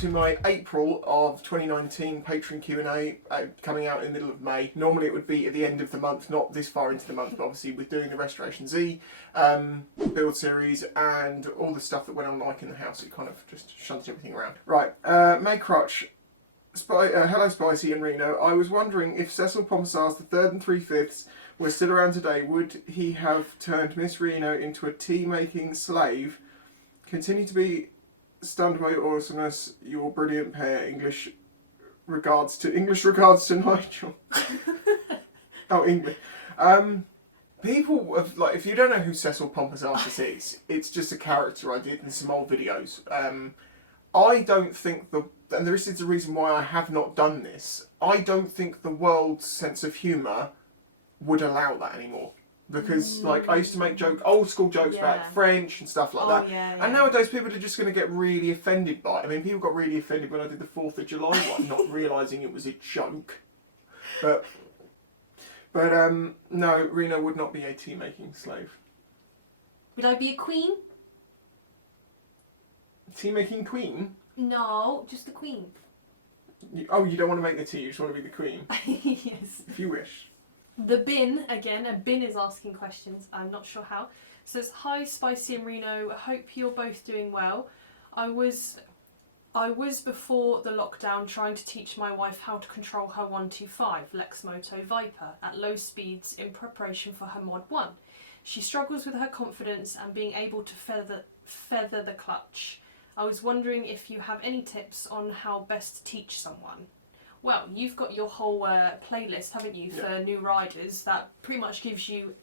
to my April of 2019 Patreon Q&A coming out in the middle of May. Normally it would be at the end of the month, not this far into the month, but obviously with doing the Restoration Z build series and all the stuff that went on like in the house, it kind of just shunted everything around. Right, May Crotch. Hello Spicy and Reno. I was wondering if Cecil Pompasar's the 3rd and 3/5 were still around today, would he have turned Miss Reno into a tea-making slave? Continue to be stunned by your awesomeness, your brilliant pair. English regards to Nigel. Oh, English. People have, like, if you don't know who Cecil Pompasartus is, it's just a character I did in some old videos. I don't think and this is the reason why I have not done this, I don't think the world's sense of humour would allow that anymore. Because, like, I used to make old school jokes about French and stuff like that. Yeah, and nowadays people are just going to get really offended by it. I mean, people got really offended when I did the 4th of July one, not realising it was a joke. But no, Reno would not be a tea-making slave. Would I be a queen? Tea-making queen? No, just the queen. You don't want to make the tea, you just want to be the queen? Yes. If you wish. The Bin, again, a Bin is asking questions, I'm not sure how. Says, hi Spicy and Reno, hope you're both doing well. I was before the lockdown trying to teach my wife how to control her 125 Lexmoto Viper at low speeds in preparation for her Mod 1. She struggles with her confidence and being able to feather the clutch. I was wondering if you have any tips on how best to teach someone. Well, you've got your whole playlist, haven't you, for new riders that pretty much gives you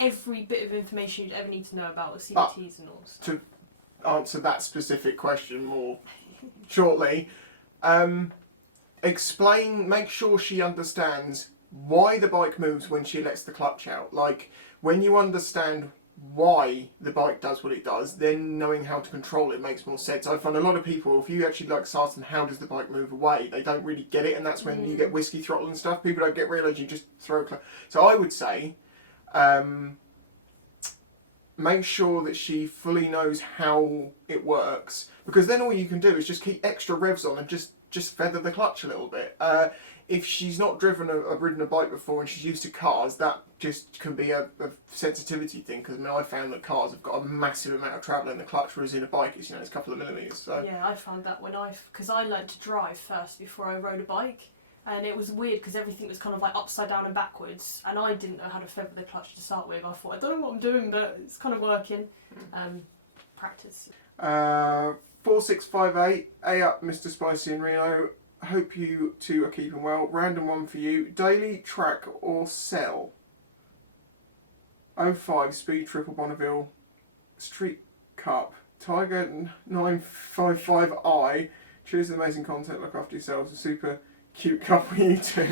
every bit of information you'd ever need to know about the CVTs and all. To answer that specific question more shortly, make sure she understands why the bike moves when she lets the clutch out. Like, when you understand why the bike does what it does, then knowing how to control it makes more sense. I find a lot of people, if you actually like start and how does the bike move away, they don't really get it, and that's when you get whiskey throttle and stuff. People don't realise you just throw a clutch. So I would say make sure that she fully knows how it works, because then all you can do is just keep extra revs on and just feather the clutch a little bit. If she's not ridden a bike before and she's used to cars, that just can be a sensitivity thing, because I mean, I found that cars have got a massive amount of travel in the clutch, whereas in a bike it's, it's a couple of millimetres. So. Yeah, I found that because I learned to drive first before I rode a bike, and it was weird because everything was kind of like upside down and backwards, and I didn't know how to feather the clutch to start with. I thought, I don't know what I'm doing, but it's kind of working. Practice. 4658, A up Mr. Spicy and Reno. Hope you two are keeping well. Random one for you. Daily, track or sell? 05 Speed Triple Bonneville Street Cup Tiger 955i. Cheers to the amazing content. Look after yourselves. A super cute couple you two.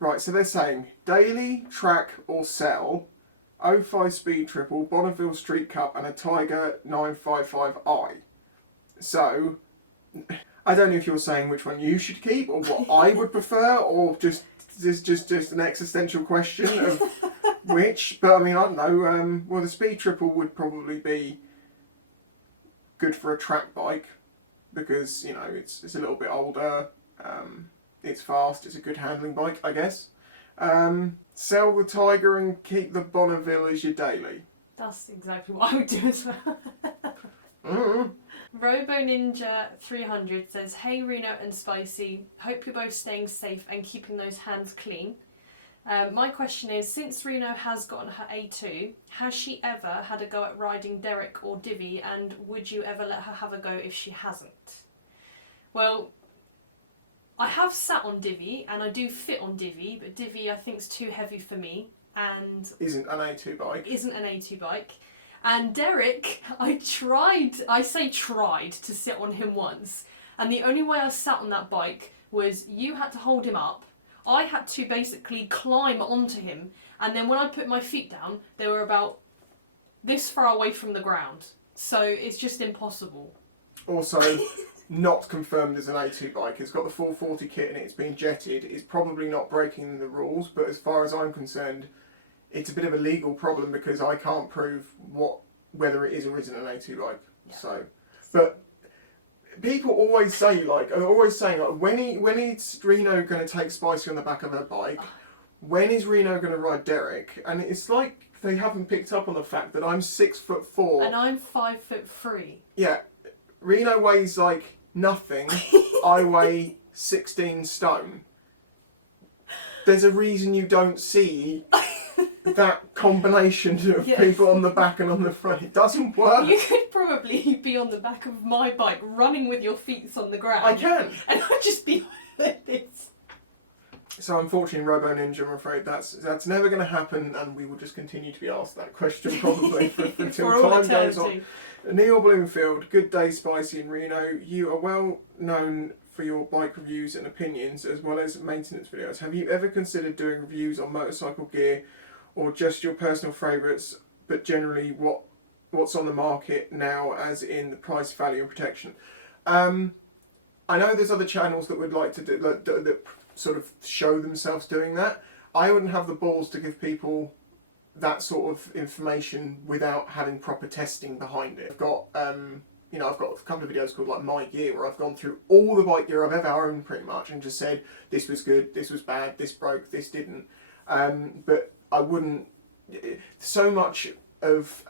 Right, so they're saying daily, track or sell, 05 Speed Triple Bonneville Street Cup and a Tiger 955i. So I don't know if you're saying which one you should keep or what I would prefer, or just an existential question of which. But I mean, I don't know. Well, the Speed Triple would probably be good for a track bike because it's a little bit older. It's fast. It's a good handling bike, I guess. Sell the Tiger and keep the Bonneville as your daily. That's exactly what I would do as well. Robo Ninja 300 says, hey Reno and Spicy, hope you're both staying safe and keeping those hands clean. My question is, since Reno has gotten her A2, has she ever had a go at riding Derek or Divi, and would you ever let her have a go if she hasn't? Well, I have sat on Divi and I do fit on Divi, but Divi I think is too heavy for me and isn't an A2 bike. And Derek, I tried to sit on him once, and the only way I sat on that bike was you had to hold him up, I had to basically climb onto him, and then when I put my feet down, they were about this far away from the ground. So it's just impossible. Also, not confirmed as an A2 bike. It's got the 440 kit in it, it's been jetted. It's probably not breaking the rules, but as far as I'm concerned, it's a bit of a legal problem because I can't prove whether it is or isn't an A2 bike. Yeah. So, but people always say when is Reno going to take Spicy on the back of her bike? When is Reno going to ride Derek? And it's like they haven't picked up on the fact that I'm 6'4" and I'm 5'3". Yeah, Reno weighs like nothing. I weigh 16 stone. There's a reason you don't see that combination of people on the back and on the front. It doesn't work. You could probably be on the back of my bike running with your feet on the ground. I can. And I'd just be like this. So unfortunately, Robo Ninja, I'm afraid that's never going to happen, and we will just continue to be asked that question probably until time goes on. Neil Bloomfield, good day, Spicy in Reno. You are well known for your bike reviews and opinions, as well as maintenance videos. Have you ever considered doing reviews on motorcycle gear, or just your personal favourites, but generally what's on the market now, as in the price, value, and protection? I know there's other channels that would like to do that sort of show themselves doing that. I wouldn't have the balls to give people that sort of information without having proper testing behind it. I've got I've got a couple of videos called like My Gear, where I've gone through all the bike gear I've ever owned pretty much and just said this was good, this was bad, this broke, this didn't. But I wouldn't. So much of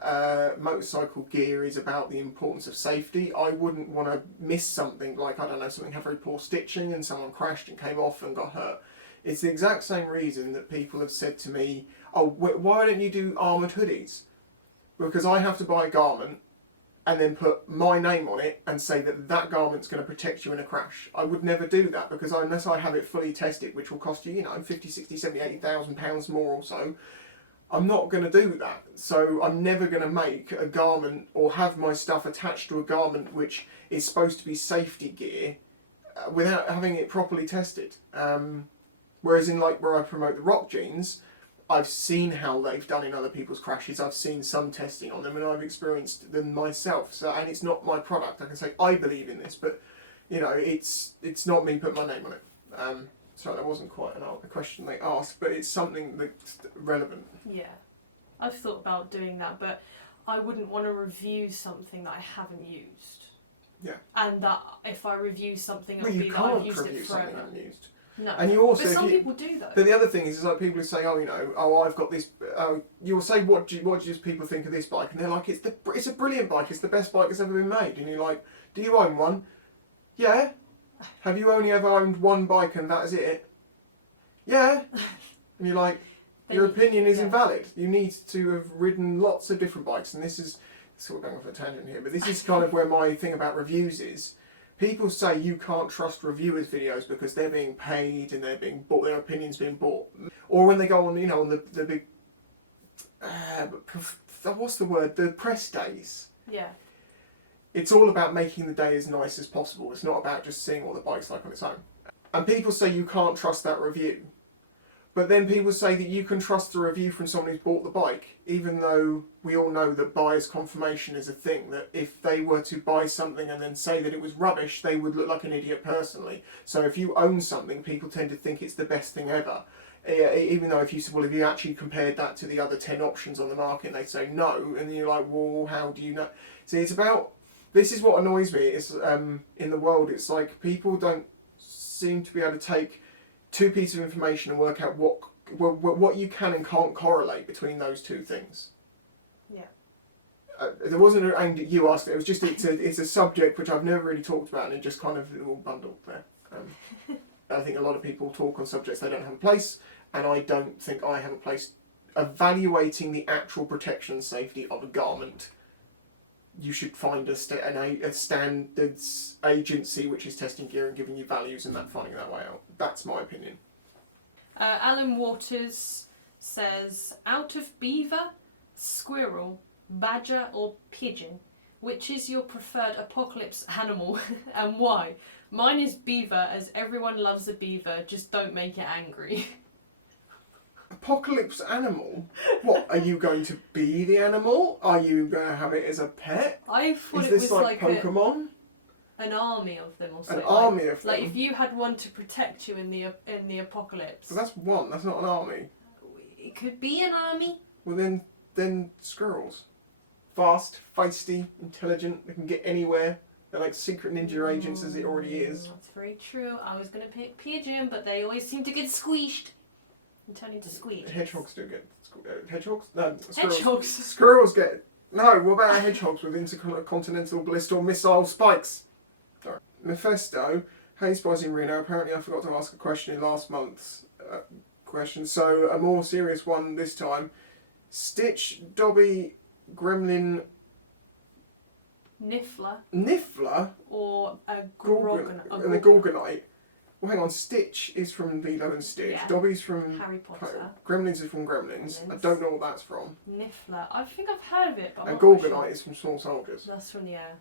motorcycle gear is about the importance of safety. I wouldn't want to miss something like, I don't know, something had very poor stitching and someone crashed and came off and got hurt. It's the exact same reason that people have said to me, oh, why don't you do armoured hoodies? Because I have to buy a garment and then put my name on it and say that that garment's going to protect you in a crash. I would never do that, because unless I have it fully tested, which will cost you, 50, 60, 70, 80,000 pounds more or so, I'm not going to do that. So I'm never going to make a garment or have my stuff attached to a garment which is supposed to be safety gear without having it properly tested. Whereas in like where I promote the RHOK Jeans, I've seen how they've done in other people's crashes. I've seen some testing on them, and I've experienced them myself. So, and it's not my product. I can say I believe in this, but it's not me putting my name on it. Sorry, that wasn't quite a question they asked, but it's something that's relevant. Yeah, I've thought about doing that, but I wouldn't want to review something that I haven't used. Yeah. And that if I review something, it'll you be that can't I've used review it something forever. unused. No. And you also, but some people do though. But the other thing is like people who say, I've got this. You'll say, what do people think of this bike? And they're like, it's a brilliant bike. It's the best bike that's ever been made. And you're like, do you own one? Yeah. Have you only ever owned one bike and that is it? Yeah. And you're like, your opinion is invalid. You need to have ridden lots of different bikes. And this is sort of going off a tangent here, but this is kind of where my thing about reviews is. People say you can't trust reviewers' videos because they're being paid and they're being bought, their opinions being bought. Or when they go on, on the big, what's the word? The press days. Yeah. It's all about making the day as nice as possible. It's not about just seeing what the bike's like on its own. And people say you can't trust that review. But then people say that you can trust the review from someone who's bought the bike, even though we all know that buyer's confirmation is a thing, that if they were to buy something and then say that it was rubbish, they would look like an idiot personally. So if you own something, people tend to think it's the best thing ever. Even though if you actually compared that to the other 10 options on the market, and they say no, and you're like, well, how do you know? See, it's about, this is what annoys me, is in the world, it's like people don't seem to be able to take two pieces of information and work out what you can and can't correlate between those two things. Yeah. There wasn't aimed at you asking. It was just it's a subject which I've never really talked about, and it just kind of all bundled there. I think a lot of people talk on subjects they don't have a place, and I don't think I have a place evaluating the actual protection and safety of a garment. You should find a standards agency which is testing gear and giving you values and finding that way out. That's my opinion. Alan Waters says, out of beaver, squirrel, badger or pigeon, which is your preferred apocalypse animal and why? Mine is beaver, as everyone loves a beaver, just don't make it angry. Apocalypse animal? What, are you going to be the animal? Are you going to have it as a pet? I thought is it was this like Pokemon? An army of them or something. An army of them? Like if you had one to protect you in the apocalypse. But that's one, that's not an army. It could be an army. Well then squirrels. Fast, feisty, intelligent, they can get anywhere. They're like secret ninja agents as it already is. That's very true. I was going to pick pigeon, but they always seem to get squeezed and turn into squeeges. Hedgehogs do get... hedgehogs? No, squirrels. Hedgehogs. Squirrels get... No, what about hedgehogs with intercontinental ballistic missile spikes? Sorry. Mephisto, hey Spicy Marino, apparently I forgot to ask a question in last month's question, so a more serious one this time. Stitch, Dobby, Gremlin... Niffler? Or a the Gorgonite. Well, hang on. Stitch is from Lilo and Stitch. Yeah. Dobby's from Harry Potter. Gremlins is from Gremlins. I don't know what that's from. Niffler. I think I've heard of it, but I'm And not Gorgonite sure. is from Small Soldiers. That's from the air.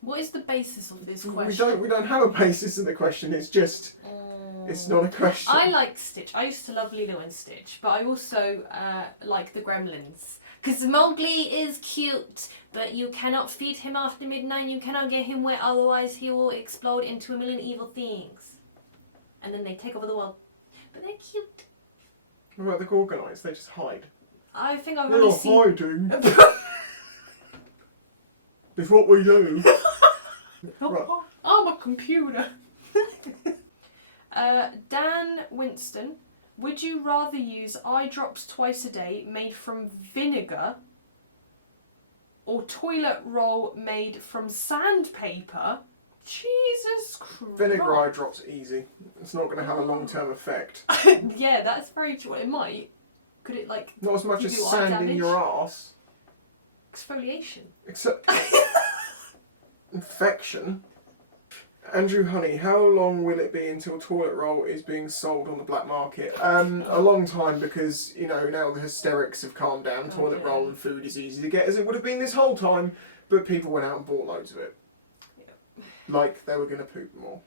What is the basis of this question? We don't have a basis in the question. It's just it's not a question. I like Stitch. I used to love Lilo and Stitch, but I also like the Gremlins. Because Mowgli is cute, but you cannot feed him after midnight. You cannot get him wet, otherwise he will explode into a million evil things. And then they take over the world. But they're cute. What about the Gorgonites? They just hide. I think I've They're only not seen... hiding. It's what we do. Right. I'm a computer. Dan Winston. Would you rather use eye drops twice a day made from vinegar or toilet roll made from sandpaper? Jesus Christ. Vinegar eye drops easy. It's not going to have a long-term effect. Yeah, that's very true. It might. Could it like Not as much give as you eye sand in damage? your arse. Exfoliation. Except infection. Andrew Honey, how long will it be until toilet roll is being sold on the black market? A long time, because, you know, now the hysterics have calmed down. Toilet roll and food is easy to get, as it would have been this whole time, but people went out and bought loads of it. Yeah. Like they were going to poop more.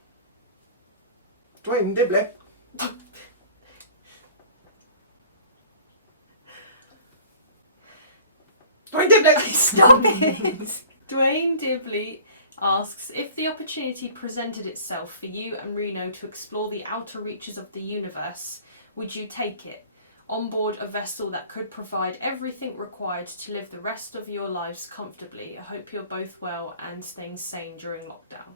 Dwayne Dibley. Dwayne Dibley! Stop it! Dwayne Dibley asks, if the opportunity presented itself for you and Reno to explore the outer reaches of the universe, would you take it? On board a vessel that could provide everything required to live the rest of your lives comfortably. I hope you're both well and staying sane during lockdown.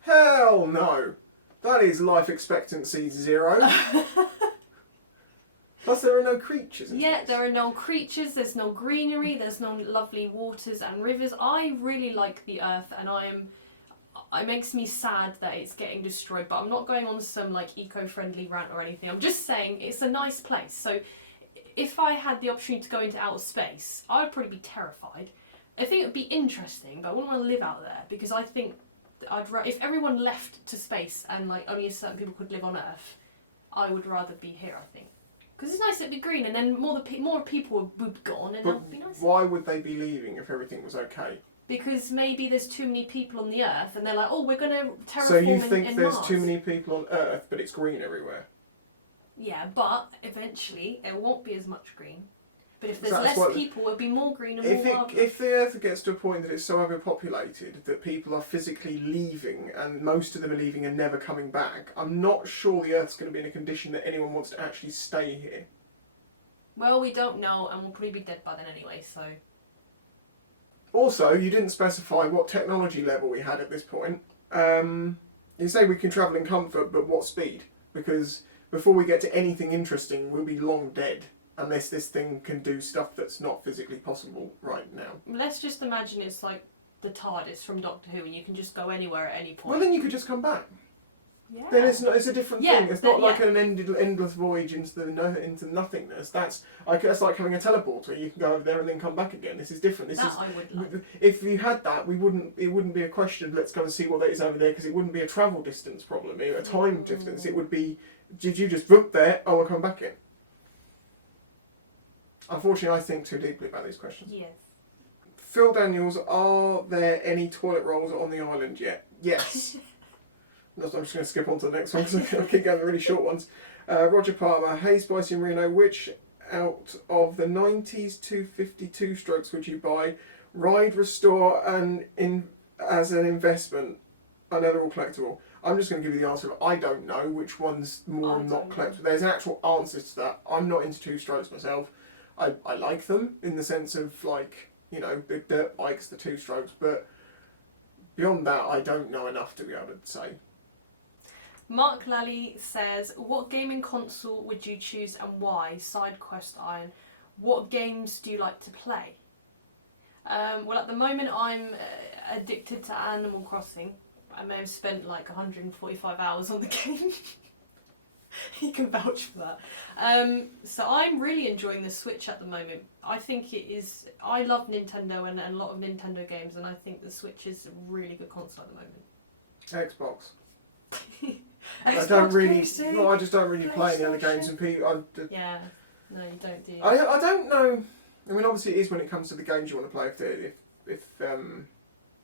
Hell no! That is life expectancy 0. Plus there are no creatures in Yeah, space. there are no creatures, there's no greenery, there's no lovely waters and rivers. I really like the Earth, and it makes me sad that it's getting destroyed, but I'm not going on some like eco-friendly rant or anything. I'm just saying it's a nice place. So if I had the opportunity to go into outer space, I would probably be terrified. I think it would be interesting, but I wouldn't want to live out there, because I think if everyone left to space and like only certain people could live on Earth, I would rather be here, I think. Because it's nice it'd be green, and then more people would be gone, and that would be nice. Why would they be leaving if everything was okay? Because maybe there's too many people on the Earth, and they're like, oh, we're going to terraform So you think in there's Mars. too many people on Earth, but it's green everywhere? Yeah, but eventually there won't be as much green. But if there's That's less people, it'll be more green and more wildlife. If the Earth gets to a point that it's so overpopulated that people are physically leaving, and most of them are leaving and never coming back, I'm not sure the Earth's going to be in a condition that anyone wants to actually stay here. Well, we don't know, and we'll probably be dead by then anyway, so... Also, you didn't specify what technology level we had at this point. You say we can travel in comfort, but what speed? Because before we get to anything interesting, we'll be long dead. Unless this thing can do stuff that's not physically possible right now. Let's just imagine it's like the TARDIS from Doctor Who, and you can just go anywhere at any point. Well, then you could just come back. Yeah. Then it's a different thing. It's not like yeah. an endless voyage into nothingness. That's like having a teleporter. You can go over there and then come back again. This is different. I would like. If you had that, it wouldn't be a question of let's go and see what that is over there, because it wouldn't be a travel distance problem, a time distance. It would be, did you just book there? Oh, I'll come back in. Unfortunately, I think too deeply about these questions. Yes. Phil Daniels, are there any toilet rolls on the island yet? Yes. I'm just going to skip on to the next one because I keep going the really short ones. Roger Palmer, hey Spicy Marino, which out of the 90s 252 strokes would you buy, ride, restore, and as an investment? I know they're all collectible. I'm just going to give you the answer of I don't know which one's more not collectible. There's an actual answer to that. I'm not into two strokes myself. I like them in the sense of, like, you know, the dirt bikes, the two strokes, but Beyond that, I don't know enough to be able to say. Mark Lally says, what gaming console would you choose and why? Side quest Iron. What games do you like to play? Well, at the moment I'm addicted to Animal Crossing. I may have spent like 145 hours on the game. You can vouch for that. So I'm really enjoying the Switch at the moment. I think it is... I love Nintendo and a lot of Nintendo games, and I think the Switch is a really good console at the moment. Xbox. Xbox, I don't really... PC, No, I just don't really play any other games. And yeah. No, you don't, do you? I don't know... I mean, obviously it is when it comes to the games you want to play.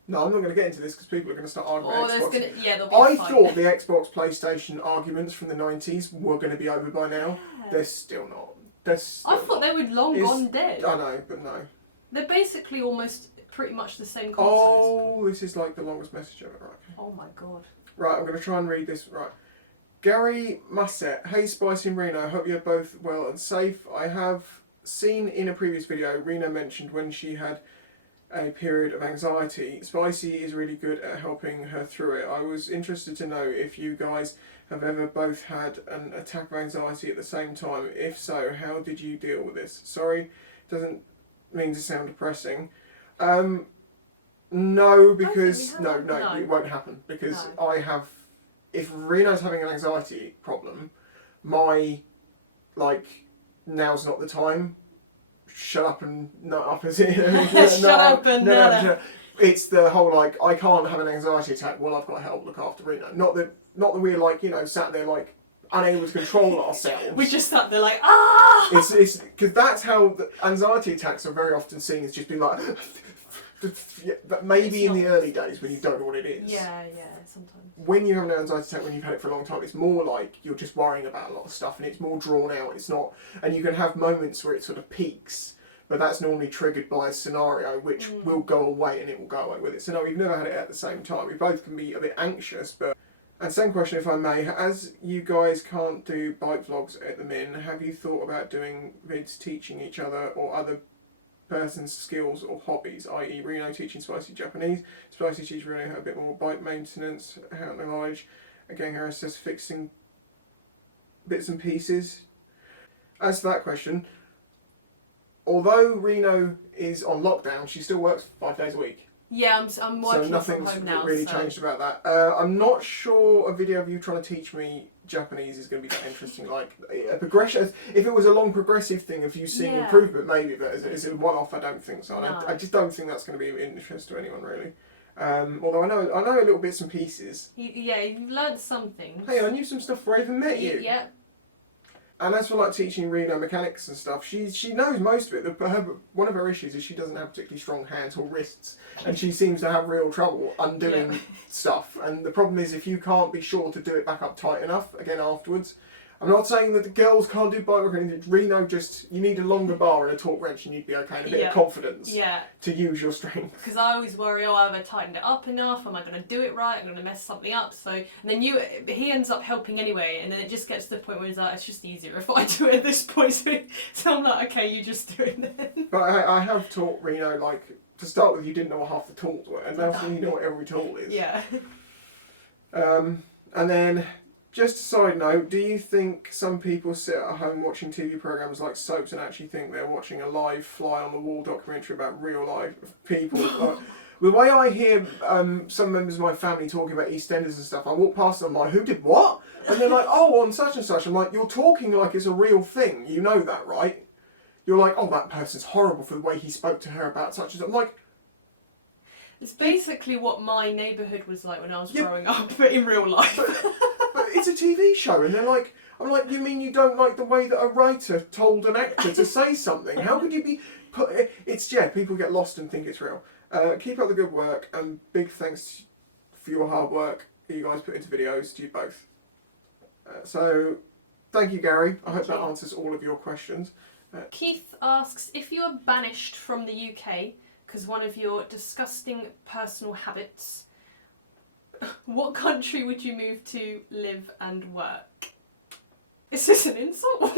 No, I'm not going to get into this because people are going to start arguing Xbox. There'll be a fight. thought the Xbox PlayStation arguments from the 90s were going to be over by now. Yeah. They're still not. I thought they were long gone dead. I know, but no. They're basically almost pretty much the same console. Oh, this is like the longest message ever. Right. Oh my god. Right, I'm going to try and read this. Right. Gary Musset. Hey, Spicy and Reno. Hope you're both well and safe. I have seen in a previous video, Reno mentioned when she had a period of anxiety. Spicy is really good at helping her through it. I was interested to know if you guys have ever both had an attack of anxiety at the same time. If so, how did you deal with this? Sorry, doesn't mean to sound depressing. No, because no, it won't happen because I have. If Reno's having an anxiety problem, my now's not the time. Shut up and nut up as it. Shut up and nut up. It's the whole I can't have an anxiety attack. Well, I've got to help look after Reno. Not that we're sat there unable to control ourselves. We just sat there ah. It's because that's how the anxiety attacks are very often seen as just being like. But maybe in the early days when you don't know what it is. Yeah, sometimes. When you have an anxiety attack, when you've had it for a long time, it's more like you're just worrying about a lot of stuff and it's more drawn out. It's not, and you can have moments where it sort of peaks, but that's normally triggered by a scenario which will go away and it will go away with it. So no, we've never had it at the same time. We both can be a bit anxious, but. And same question if I may, as you guys can't do bike vlogs at the min, have you thought about doing vids teaching each other or other person's skills or hobbies, i.e. Reno teaching Spicy Japanese, Spicy teaching Reno a bit more bike maintenance, how to knowledge, again Harris says fixing bits and pieces. As to that question, although Reno is on lockdown, she still works 5 days a week. Yeah, I'm working so nothing's from home now. Really changed about that. I'm not sure a video of you trying to teach me Japanese is going to be that interesting. Like a progression, if it was a long progressive thing of you seeing improvement, maybe. But as a one-off, I don't think so. And I just don't think that's going to be of interest to anyone really. Although I know little bits and pieces. You've learnt some things. Hey, I knew some stuff before I even met you. Yeah. And as for teaching Reno mechanics and stuff, she knows most of it. One of her issues is she doesn't have particularly strong hands or wrists, and she seems to have real trouble undoing stuff. And the problem is if you can't be sure to do it back up tight enough again afterwards. I'm not saying that the girls can't do bike work or anything. Reno you need a longer bar and a torque wrench and you'd be okay, and a bit of confidence to use your strength. Because I always worry, have I tightened it up enough? Am I going to do it right? I'm going to mess something up. So, and then he ends up helping anyway, and then it just gets to the point where he's like, it's just easier if I do it at this point. So I'm like, okay, you just do it then. But I have taught Reno, to start with, you didn't know what half the tools were, and now you know what every tool is. Yeah. And then... Just a side note, do you think some people sit at home watching TV programmes like soaps and actually think they're watching a live fly-on-the-wall documentary about real life people? The way I hear some members of my family talking about EastEnders and stuff, I walk past them, I'm like, who did what? And they're like, oh, on such and such. I'm like, you're talking like it's a real thing. You know that, right? You're like, oh, that person's horrible for the way he spoke to her about such and such. I'm like... It's basically what my neighbourhood was like when I was growing up, but in real life. But it's a TV show, and they're like, I'm like, you mean you don't like the way that a writer told an actor to say something? How could you be people get lost and think it's real. Keep up the good work, and big thanks for your hard work that you guys put into videos, to you both. So, thank you, Gary. I hope that answers all of your questions. Keith asks, if you are banished from the UK because one of your disgusting personal habits, what country would you move to live and work? Is this an insult?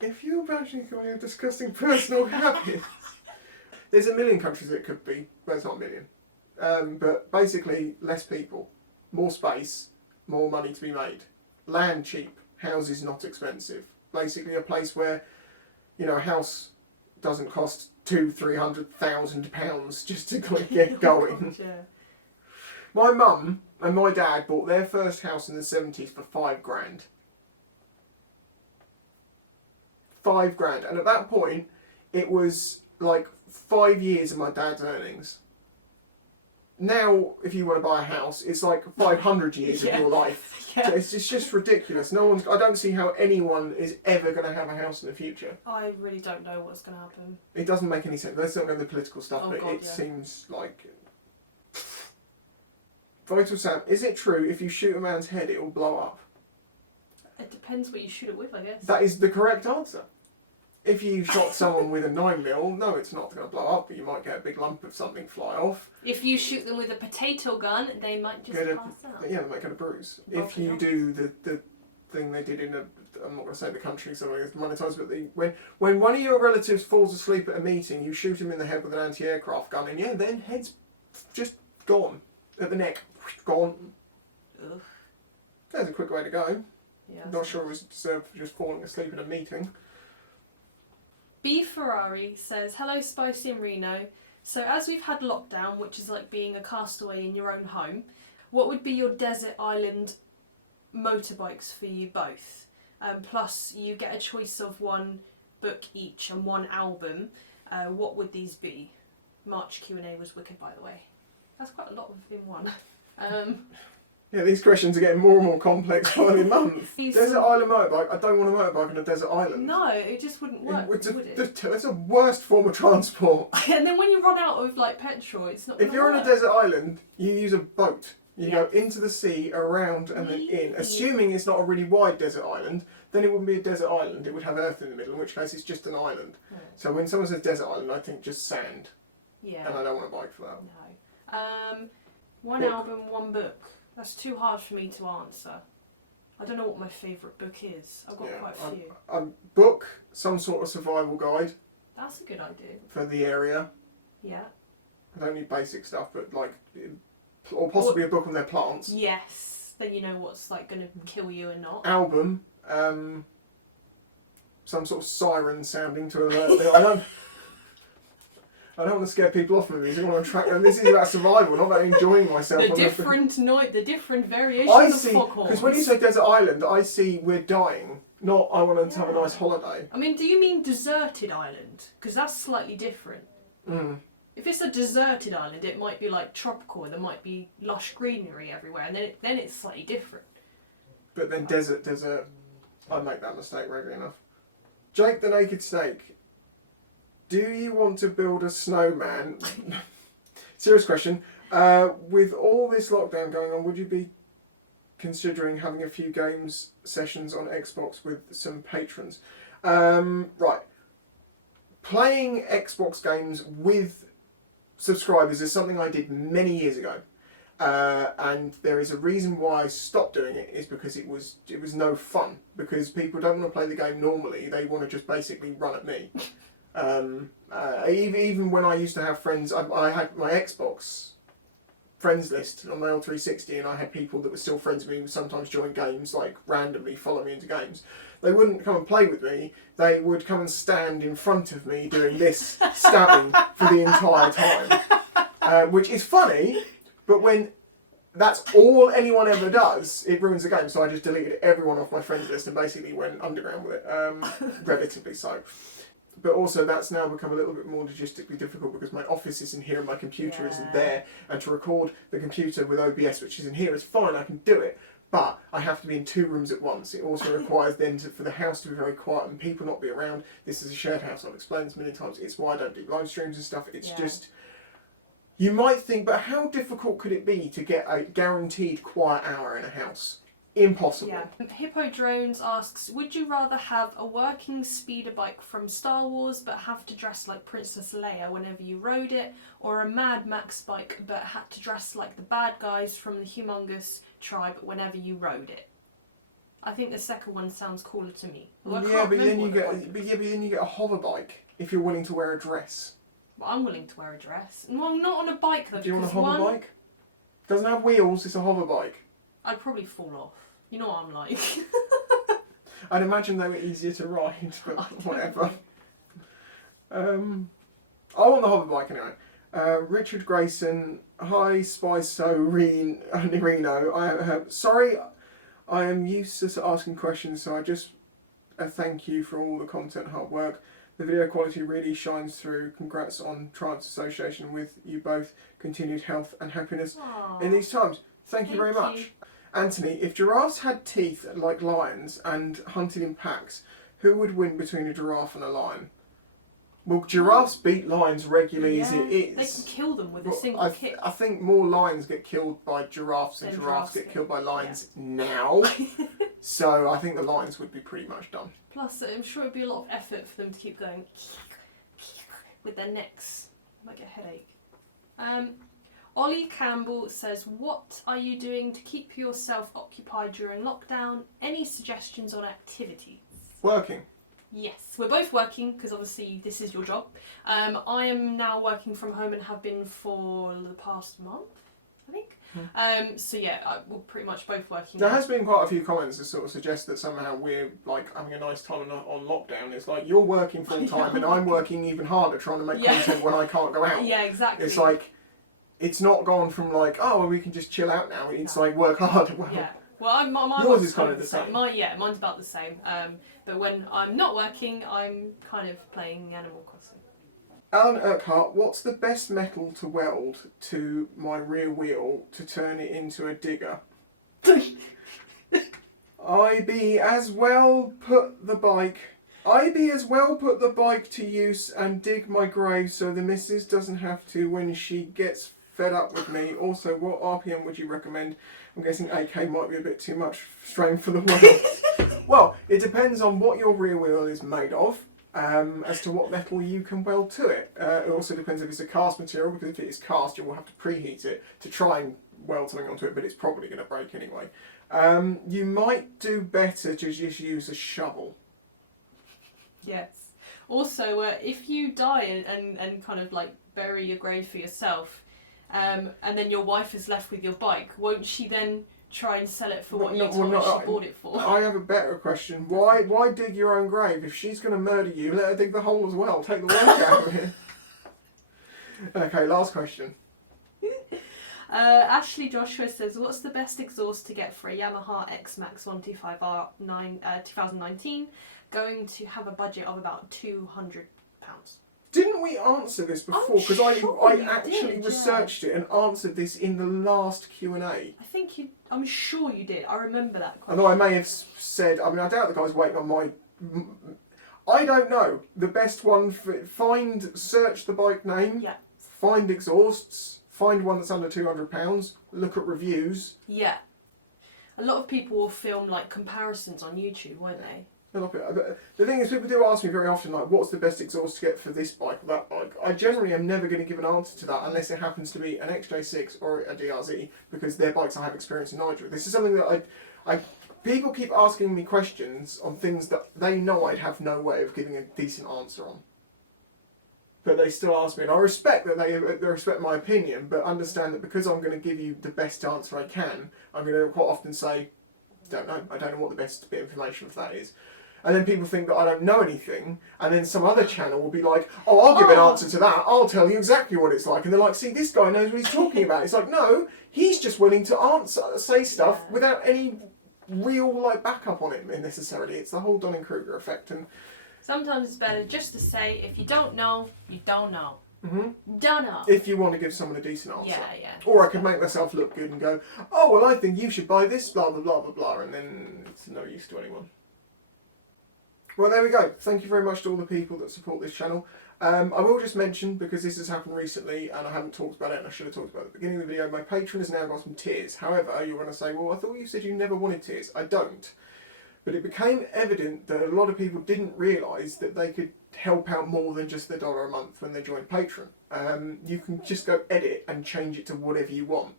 If you're bashing on your disgusting personal habits, there's a million countries it could be, but it's not a million. But basically, less people, more space, more money to be made. Land cheap, houses not expensive. Basically, a place where, you know, a house doesn't cost £200,000-300,000 just to get going. God, yeah. My mum and my dad bought their first house in the 70s for £5,000. £5,000, and at that point, it was like 5 years of my dad's earnings. Now, if you want to buy a house, it's like 500 years of your life. Yeah. So it's just ridiculous. I don't see how anyone is ever going to have a house in the future. I really don't know what's going to happen. It doesn't make any sense. Let's not go into the political stuff, Oh, but God, it yeah. seems like... Vital Sam, is it true if you shoot a man's head, it will blow up? It depends what you shoot it with, I guess. That is the correct answer. If you shot someone with a 9mm, no, it's not going to blow up, but you might get a big lump of something fly off. If you shoot them with a potato gun, they might just pass out. Yeah, they might get a bruise. Broken If you off. do the thing they did in I'm not going to say the country, so it's monetized, but when one of your relatives falls asleep at a meeting, you shoot him in the head with an anti-aircraft gun, and yeah, then head's just gone. At the neck, gone. Ugh. There's a quick way to go. Yeah, Not sure it was deserved for just falling asleep at a meeting. B Ferrari says, hello Spicy and Reno. So as we've had lockdown, which is like being a castaway in your own home, what would be your desert island motorbikes for you both? Plus you get a choice of one book each and one album. What would these be? March Q&A was wicked, by the way. That's quite a lot in one. Yeah, these questions are getting more and more complex by the month. These- Desert island motorbike. I don't want a motorbike on a desert island. No, it just wouldn't work, would it? It's a worst form of transport. And then when you run out of like petrol, it's not. If you're on a desert island, you use a boat. You go Yes. into the sea, around, and then in. Yeah. Assuming it's not a really wide desert island, then it wouldn't be a desert island. It would have earth in the middle, in which case it's just an island. No. So when someone says desert island, I think just sand, Yeah. and I don't want a bike for that. No. One Book. album, one book. That's too hard for me to answer. I don't know what my favourite book is. I've got quite a few. Book, some sort of survival guide That's a good idea. for the area. Yeah. I don't need basic stuff, but like, or possibly a book on their plants. Yes. Then you know what's like going to kill you and not. Album, some sort of siren sounding to alert. I don't want to scare people off with music. I want to attract them. This is about survival, not about enjoying myself. The different variations I of see, foghorns. because when you say desert island, I see we're dying, not I want to have a nice holiday. I mean, do you mean deserted island? Because that's slightly different. Mm. If it's a deserted island, it might be like tropical. There might be lush greenery everywhere, and then it's slightly different. But then desert, I make that mistake regularly enough. Jake the Naked Snake. Do you want to build a snowman? Serious question. With all this lockdown going on, would you be considering having a few games sessions on Xbox with some patrons? Right. Playing Xbox games with subscribers is something I did many years ago. And there is a reason why I stopped doing it, is because it was no fun. Because people don't want to play the game normally, they want to just basically run at me. Even when I used to have friends, I had my Xbox friends list on my L360, and I had people that were still friends with me, would sometimes join games, like randomly follow me into games. They wouldn't come and play with me, they would come and stand in front of me doing this, stabbing for the entire time. Which is funny, but when that's all anyone ever does, it ruins the game. So I just deleted everyone off my friends list and basically went underground with it, relatively so. But also that's now become a little bit more logistically difficult because my office isn't here and my computer isn't there, and to record the computer with OBS, which is in here, is fine, I can do it, but I have to be in 2 rooms at once. It also requires then for the house to be very quiet and people not be around. This is a shared house, I've explained this many times. It's why I don't do live streams and stuff. It's just, you might think, but how difficult could it be to get a guaranteed quiet hour in a house? Impossible. Yeah. Hippo Drones asks, would you rather have a working speeder bike from Star Wars but have to dress like Princess Leia whenever you rode it, or a Mad Max bike but had to dress like the bad guys from the Humongous tribe whenever you rode it? I think the second one sounds cooler to me. Well, But then you get a hover bike if you're willing to wear a dress. Well, I'm willing to wear a dress. Well, not on a bike though. Do you want a because hover bike? Doesn't have wheels, it's a hover bike. I'd probably fall off. You know what I'm like. I'd imagine they were easier to ride, but whatever. I want the hover bike anyway. Richard Grayson, hi Spice Reno. Sorry, I am used to asking questions, so I just thank you for all the content, hard work. The video quality really shines through. Congrats on Triumph's association with you both. Continued health and happiness in these times. Thank you very much. Anthony, if giraffes had teeth like lions and hunted in packs, who would win between a giraffe and a lion? Well, giraffes beat lions regularly as it is. They can kill them with a single kick. I think more lions get killed by giraffes than giraffes get killed by lions now. So I think the lions would be pretty much done. Plus, I'm sure it would be a lot of effort for them to keep going with their necks. Might get a headache. Ollie Campbell says, what are you doing to keep yourself occupied during lockdown? Any suggestions on activities? Working. Yes, we're both working because obviously this is your job. I am now working from home and have been for the past month, I think. So yeah, we're pretty much both working. There has been quite a few comments that sort of suggest that somehow we're like having a nice time on lockdown. It's like you're working full time and I'm working even harder trying to make content when I can't go out. Yeah, exactly. It's like, it's not gone from like, oh, well, we can just chill out now. It's like work hard. Well, yeah. Well, yours is kind of the same. Mine's about the same. But when I'm not working, I'm kind of playing Animal Crossing. Alan Urquhart, what's the best metal to weld to my rear wheel to turn it into a digger? I be as well put the bike to use and dig my grave so the missus doesn't have to when she gets fed up with me. Also, what RPM would you recommend? I'm guessing AK might be a bit too much strain for the weld. Well, it depends on what your rear wheel is made of, as to what metal you can weld to it. It also depends if it's a cast material, because if it is cast, you will have to preheat it to try and weld something onto it, but it's probably going to break anyway. You might do better to just use a shovel. Yes. Also, if you die and kind of like bury your grave for yourself, and then your wife is left with your bike, won't she then try and sell it for what you told her she bought it for? I have a better question. Why dig your own grave? If she's going to murder you, let her dig the hole as well. Take the work out of it. Okay, last question. Ashley Joshua says, what's the best exhaust to get for a Yamaha X-Max 125R 2019? Going to have a budget of about £200. Didn't we answer this before? Because I actually researched it and answered this in the last Q&A. I'm sure you did. I remember that question. Although I may have said, I doubt the guy's waiting on my... I don't know. The best one, search the bike name, find exhausts, find one that's under £200, look at reviews. Yeah. A lot of people will film like comparisons on YouTube, won't they? The thing is, people do ask me very often, like, what's the best exhaust to get for this bike or that bike? I generally am never going to give an answer to that unless it happens to be an XJ6 or a DRZ, because they're bikes I have experience in Nigeria. This is something that people keep asking me questions on things that they know I'd have no way of giving a decent answer on. But they still ask me, and I respect that they respect my opinion, but understand that because I'm going to give you the best answer I can, I'm going to quite often say, don't know. I don't know what the best bit of information for that is. And then people think that I don't know anything, and then some other channel will be like, oh, I'll give an answer to that, I'll tell you exactly what it's like. And they're like, see, this guy knows what he's talking about. It's like, no, he's just willing to say stuff without any real like backup on it necessarily. It's the whole Dunning-Kruger effect. And sometimes it's better just to say, if you don't know, you don't know. Mm-hmm. Don't know. If you want to give someone a decent answer. Yeah. Or I can make myself look good and go, oh, well, I think you should buy this, blah, blah, blah, blah, blah, and then it's no use to anyone. Well, there we go. Thank you very much to all the people that support this channel. I will just mention, because this has happened recently and I haven't talked about it, and I should have talked about it at the beginning of the video, my patron has now got some tiers. However, you're going to say, well, I thought you said you never wanted tiers. I don't. But it became evident that a lot of people didn't realise that they could help out more than just the $1 a month when they join Patreon. You can just go edit and change it to whatever you want.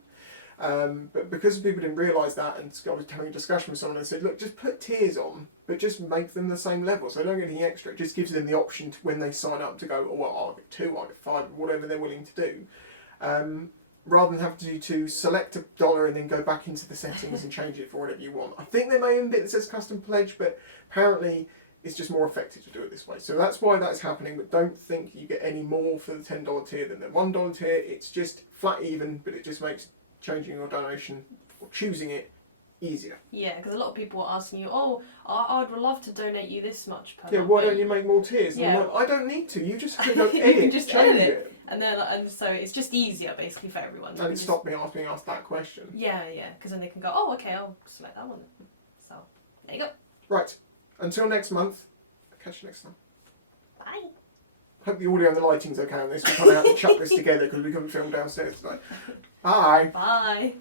But because people didn't realise that, and I was having a discussion with someone and said, look, just put tiers on, but just make them the same level, so they don't get any extra. It just gives them the option to, when they sign up, to go, oh, well, I'll get 2, I'll get 5, whatever they're willing to do. Rather than have to select $1 and then go back into the settings and change it for whatever you want. I think there may be a bit that says custom pledge, but apparently it's just more effective to do it this way. So that's why that's happening, but don't think you get any more for the $10 tier than the $1 tier. It's just flat even, but it just makes changing your donation or choosing it easier. Yeah, because a lot of people are asking you, oh, I'd love to donate you this much per month. Why don't you make more tiers? Yeah. And I'm like, I don't need to. You just have to go edit, just change edit it. And so it's just easier basically for everyone. And it stopped me being asked that question. Yeah, because then they can go, oh, okay, I'll select that one. So there you go. Right. Until next month. I'll catch you next time. Bye. Hope the audio and the lighting's okay on this. We kind of have to chuck this together because we couldn't film downstairs today. Bye. Bye.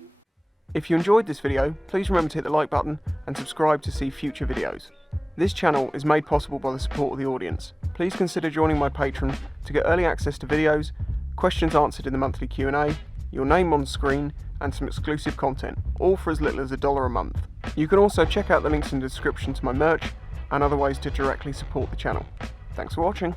If you enjoyed this video, please remember to hit the like button and subscribe to see future videos. This channel is made possible by the support of the audience. Please consider joining my Patreon to get early access to videos, questions answered in the monthly Q&A, your name on screen, and some exclusive content, all for as little as $1 a month. You can also check out the links in the description to my merch and other ways to directly support the channel. Thanks for watching.